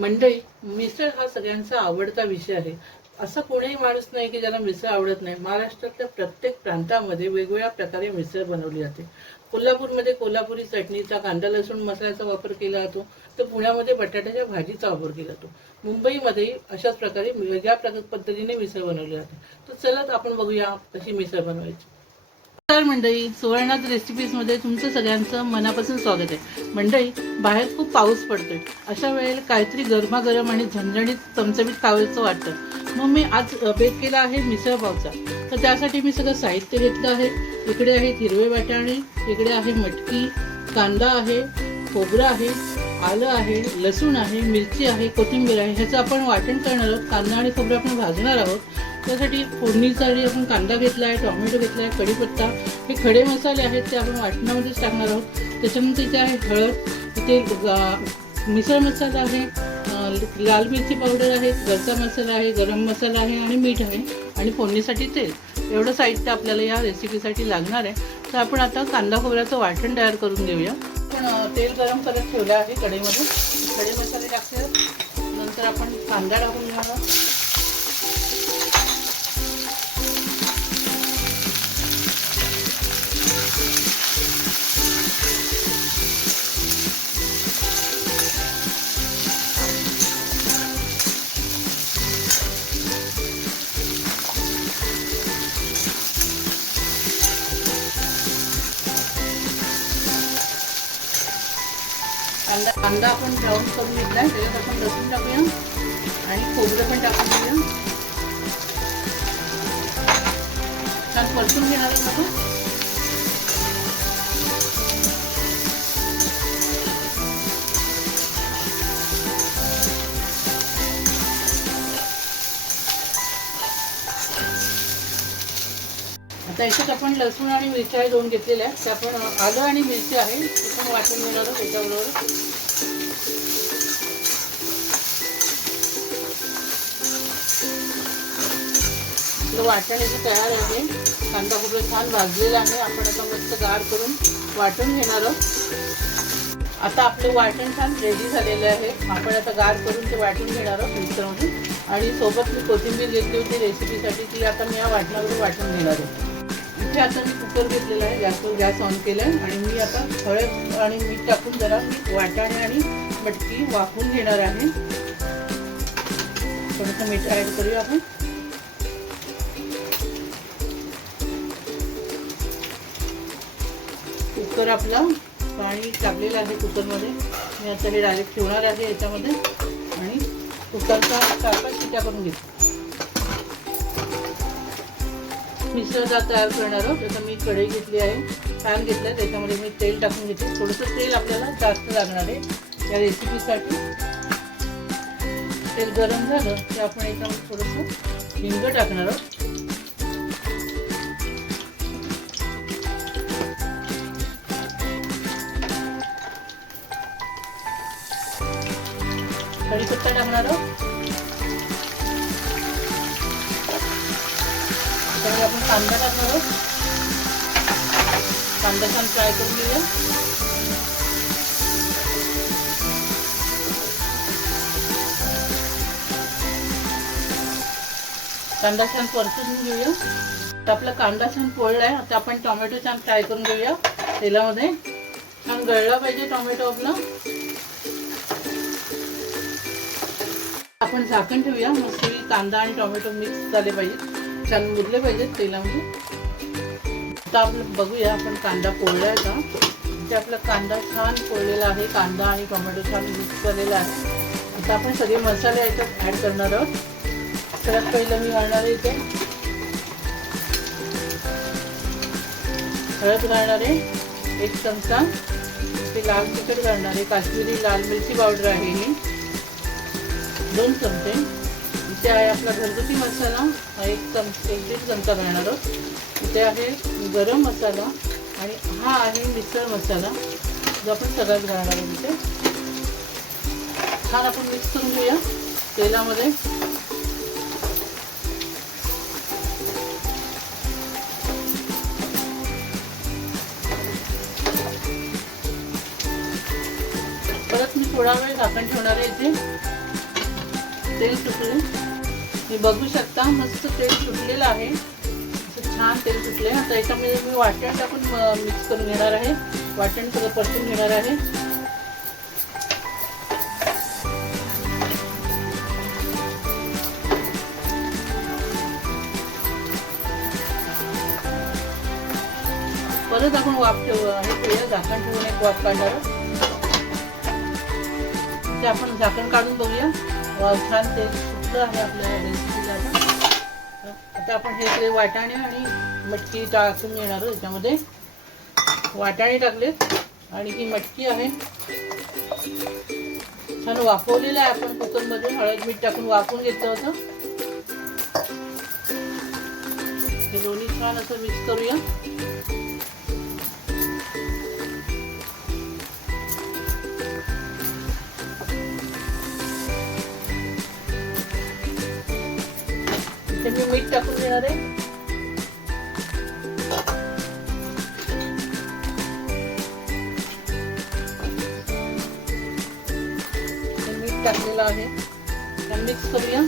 मंडळी, मिसळ हा सगळ्यांचा आवडता विषय आहे. असा कोणीही माणूस नाही की ज्याला मिसळ आवडत नाही. महाराष्ट्रातल्या प्रत्येक प्रांतामध्ये वेगवेगळ्या प्रकारे मिसळ बनवली जाते. कोल्हापूरमध्ये कोल्हापुरी चटणीचा, कांदा लसूण मसाल्याचा वापर केला जातो, तर पुण्यामध्ये बटाट्याच्या भाजीचा वापर केला जातो. मुंबईमध्ये अशाच प्रकारे वेगळ्या पद्धतीने मिसळ बनवली जाते. तर चला आपण बघूया कशी मिसळ बनवायची. नमस्कार मंडळी, सुवर्णाच रेसिपीजमध्ये तुमचं सगळ्यांचं मनापासून स्वागत आहे. मंडळी, बाहेर खूप पाऊस पडतोय. अशा वेळेला काहीतरी गरमागरम आणि झणझणीत चमचमीत खावंसं वाटतं. मग मी आज बेत केला आहे मिसळ पावचा. तर त्यासाठी मी सगळं साहित्य घेतलं आहे. इकडे आहेत हिरवे वाटाणे, इकडे आहे मटकी, कांदा आहे, खोबरं आहे, आलं आहे, लसूण आहे, मिरची आहे, कोथिंबीर आहे. ह्याचं आपण वाटण करणार आहोत. कांदा आणि खोबरं आपण भाजणार आहोत. त्यासाठी फोडणीसाठी आपण कांदा घेतला आहे, टोमॅटो घेतला आहे, कढीपत्ता, हे खडे मसाले आहेत ते आपण वाटणामध्येच टाकणार आहोत. त्याच्यानंतर इथे आहे हळद, इथे मिसळ मसाला आहे, लाल मिरची पावडर आहे, घरचा मसाला आहे, गरम मसाला आहे आणि मीठ आहे आणि फोडणीसाठी तेल. एवढं साहित्य आपल्याला या रेसिपीसाठी लागणार आहे. तर आपण आता कांदा खोबऱ्याचं वाटण तयार करून घेऊया. आपण तेल गरम करत ठेवलं आहे कढईमध्ये. खडे मसाले टाकले, नंतर आपण कांदा टाकून घेणार. कांदा आपण ब्राऊन करून घेतला आहे. त्याच्यात आपण लसूण टाकूया आणि खोबरं पण टाकून घेऊया. छान परतून घेणार आहोत आपण. आता याच्यात आपण लसूण आणि मिरच्या दोन घेतलेल्या आहेत. त्या आपण आलं आणि मिरची आहे ते पण वाटून घेणार आहोत त्याच्याबरोबर. वाटण इथे तयार आहे. कांदा खोबरं छान भाजलेला आहे. आपण आता मस्त गार करून वाटून घेणार आहोत. आता आपलं वाटण छान रेडी झालेलं आहे. आपण आता गार करून ते वाटून घेणार आहोत मिक्सरमध्ये. आणि सोबत मी कोथिंबीर घेतली होती रेसिपीसाठी, ती आता मी या वाटणामध्ये वाटून घेणार आहे. इथे आता मी कुकर घेतलेला आहे, गॅस ऑन केला आहे आणि मी आता हळद आणि मीठ टाकून जरा वाटाणे आणि मटकी वाफवून घेणार आहे. थोडंसं मीठ ॲड करूया आपण. कुकर आपला पाणी टाकलेलं आहे कुकरमध्ये. मी आता हे डायरेक्ट ठेवणार आहे याच्यामध्ये आणि कुकरचा 4-5 शिट्या करून घेतो. मिसळ तयार करणार आहोत. आता मी कढई घेतली आहे, पॅन घेतला आहे, त्याच्यामध्ये मी तेल टाकून घेते. थोडंसं तेल आपल्याला जास्त लागणार आहे या रेसिपीसाठी. तेल गरम झालं की आपण याच्यामध्ये थोडंसं हिंग टाकणार आहोत. कढीपत्ता टाकणार आहोत. त्यामुळे आपण कांदा टाकणार आहोत. कांदा छान फ्राय करून घेऊया. कांदा छान परतून घेऊया. तर आपला कांदा छान पोळला आहे. आता आपण टोमॅटो छान फ्राय करून घेऊया तेलामध्ये. छान गळला पाहिजे टोमॅटो आपला. आपण झाकण ठेवूया. मस्त कांदा आणि टोमॅटो मिक्स झाले पाहिजे, छान मुरले पाहिजेत तेलामध्ये. आता आपण बघूया आपण कांदा पोळलाय का. इथे आपला कांदा छान पोळलेला आहे. कांदा आणि टोमॅटो छान मिक्स झालेला आहे. आता आपण सगळे मसाले याच्यात ॲड करणार आहोत. सगळ्यात पहिलं मी घालणार आहे इथे हळद घालणार आहे 1 चमचा. इथे लाल तिखट घालणार आहे, काश्मीरी लाल मिरची पावडर आहे ही 2 चमचे. इथे आहे आपला घरगुती मसाला 1-1.5 चमचा घालणार आहोत. इथे आहे गरम मसाला आणि हा आहे मिसळ मसाला जो आपण सगळ्यात घालणार आहोत. इथे छान आपण मिक्स करून घेऊया तेलामध्ये. परत मी थोडा वेळ झाकण ठेवणार आहे इथे. तेल सुटले, मी बघू शकता मस्त तेल सुटलेलं आहे, असं छान तेल सुटले. आता याच्यामध्ये मी वाटण टाकून मिक्स करून घेणार आहे, वाटण सगळं परतून घेणार आहे. परत आपण वाफ हे झाकण ठेवून एक वाफ काढणार. ते आपण झाकण काढून बघूया. छान तेल सुटलं आहे आपल्या रेसिपीला. आता आपण हे सगळे वाटाणे आणि मटकी टाकून घेणार. याच्यामध्ये वाटाणे टाकलेत आणि ही मटकी आहे, छान वाफवलेलं आहे आपण कुकरमधून. हळद मीठ टाकून वाफवून घेतलं होतं. हे दोन्ही छान असं मिक्स करूया. इथे मी मीठ टाकून देणार आहे. मीठ टाकलेलं आहे, मिक्स करूया.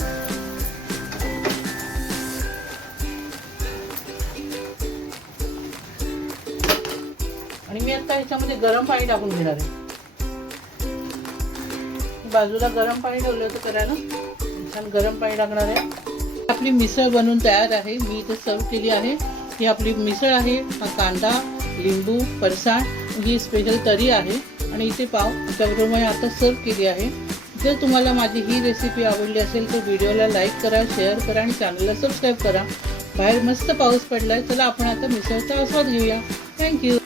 आणि मी आता ह्याच्यामध्ये गरम पाणी टाकून घेणार आहे. बाजूला गरम पाणी ठेवलं होतं करायला, छान गरम पाणी टाकणार आहे. आपली मिसळ बनवून तयार आहे. मी इथे सर्व केली आहे. ही आपली मिसळ आहे. हा कांदा, लिंबू, फरसाण ही स्पेशल तरी आहे आणि इथे पाव त्याबरोबर मी आता सर्व केली आहे. जर तुम्हाला माझी ही रेसिपी आवडली असेल तर व्हिडिओला लाईक करा, शेअर करा आणि चॅनलला सबस्क्राईब करा. बाहेर मस्त पाऊस पडलाय. चला आपण आता मिसळचा आस्वाद घेऊया. थँक्यू.